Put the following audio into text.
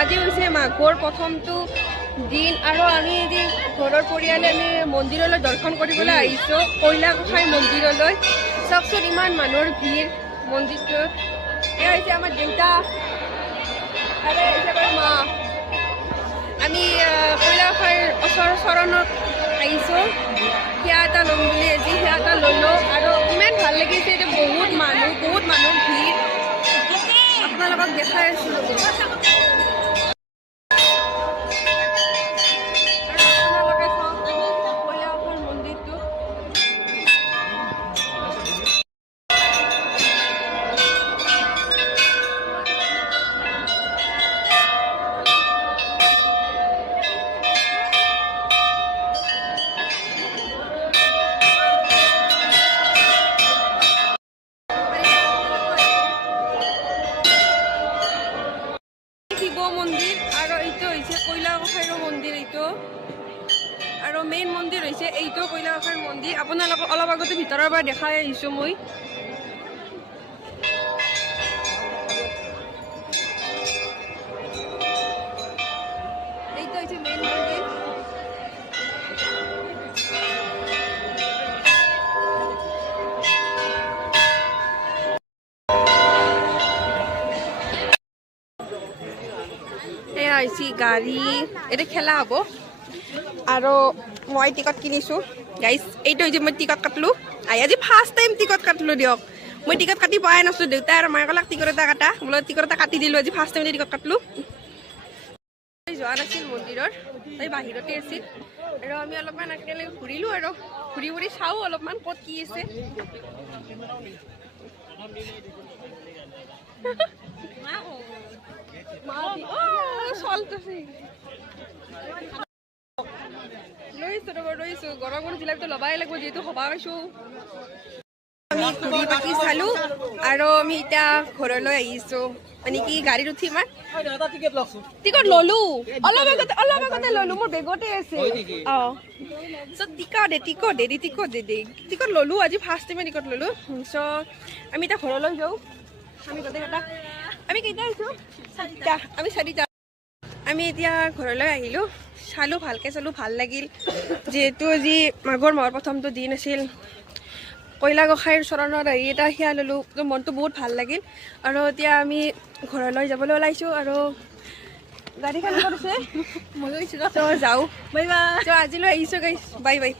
আজি হৈছে মাঘৰ প্ৰথমটো দিন আৰু আমি আজি ঘৰৰ পৰিয়ালে আমি মন্দিৰলৈ দৰ্শন কৰিবলৈ আহিছোঁ কইলা গোসাঁই মন্দিৰলৈ। চাওকচোন ইমান মানুহৰ ভিৰ মন্দিৰটোত। এয়া হৈছে আমাৰ দেউতা আৰু হৈছে আমাৰ মা। আমি কইলা গোসাঁইৰ ওচৰৰ চৰণত আহিছোঁ, সেয়া এটা ল'ম বুলি আজি সেয়া এটা ল'লোঁ আৰু ইমান ভাল লাগিছে যে বহুত মানুহৰ ভিৰ আপোনালোকক দেখাই আছোঁ। শিৱ মন্দিৰ আৰু এইটো হৈছে কইলা গোসাঁইৰ মন্দিৰ। এইটো আৰু মেইন মন্দিৰ হৈছে এইটো কইলা গোসাঁইৰ মন্দিৰ। আপোনালোকক অলপ আগতে ভিতৰৰ পৰা দেখাই আহিছোঁ মই। এইটো হৈছে মেইন মন্দিৰ। এয়া হৈছে গাড়ী, এটা খেলা হ'ব আৰু মই টিকট কিনিছোঁ গাইজ। এইটো হৈছে মই টিকট কাটলোঁ, আজি ফাৰ্ষ্ট টাইম টিকট কাটলোঁ দিয়ক। মই টিকট কাটি পোৱাই নাছিলোঁ, দেউতা আৰু মায়ে ক'লাক টিকট এটা কাটা, বোলে টিকট এটা কাটি দিলোঁ। আজি ফাৰ্ষ্ট টাইম টিকট কাটলোঁ। যোৱা নাছিল মন্দিৰৰ, তাই বাহিৰতে আছিল আৰু আমি অলপমান একেলগে ঘূৰিলোঁ আৰু ঘূৰি চাওঁ অলপমান ক'ত কি আছে। লৈছোঁ গৰম জিলাপিটো ল'বাই লাগিব যিহেতু সভা পাইছোঁ। আমি ঘূৰি পাকি চালোঁ আৰু আমি এতিয়া ঘৰলৈ আহিছোঁ। মানে কি গাড়ীত উঠি ইমান টিকট ল'লোঁ, অলপ আগতে ল'লোঁ, মোৰ বেগতে আছে। অঁ টিকট ল'লোঁ, আজি ফাৰ্ষ্ট টাইমে টিকট ল'লোঁ। চ' আমি এতিয়া ঘৰলৈ যাওঁ। আমি গোটেইকেইটা আমি কেইটা আহিছোঁ? চাৰিটা। আমি এতিয়া ঘৰলৈ আহিলোঁ, চালোঁ, ভালকৈ চালোঁ, ভাল লাগিল। যিহেতু আজি মাঘৰ মাহৰ প্ৰথমটো দিন আছিল, কইলা গোসাঁইৰ চৰণত আহি এটা সেয়া ল'লোঁ, মনটো বহুত ভাল লাগিল। আৰু এতিয়া আমি ঘৰলৈ যাবলৈ ওলাইছোঁ আৰু গাড়ীখন ক'ত আছে? মই যাওঁ। Bye bye. আজিলৈ আহিছোঁ গাইছ, বাই বাই।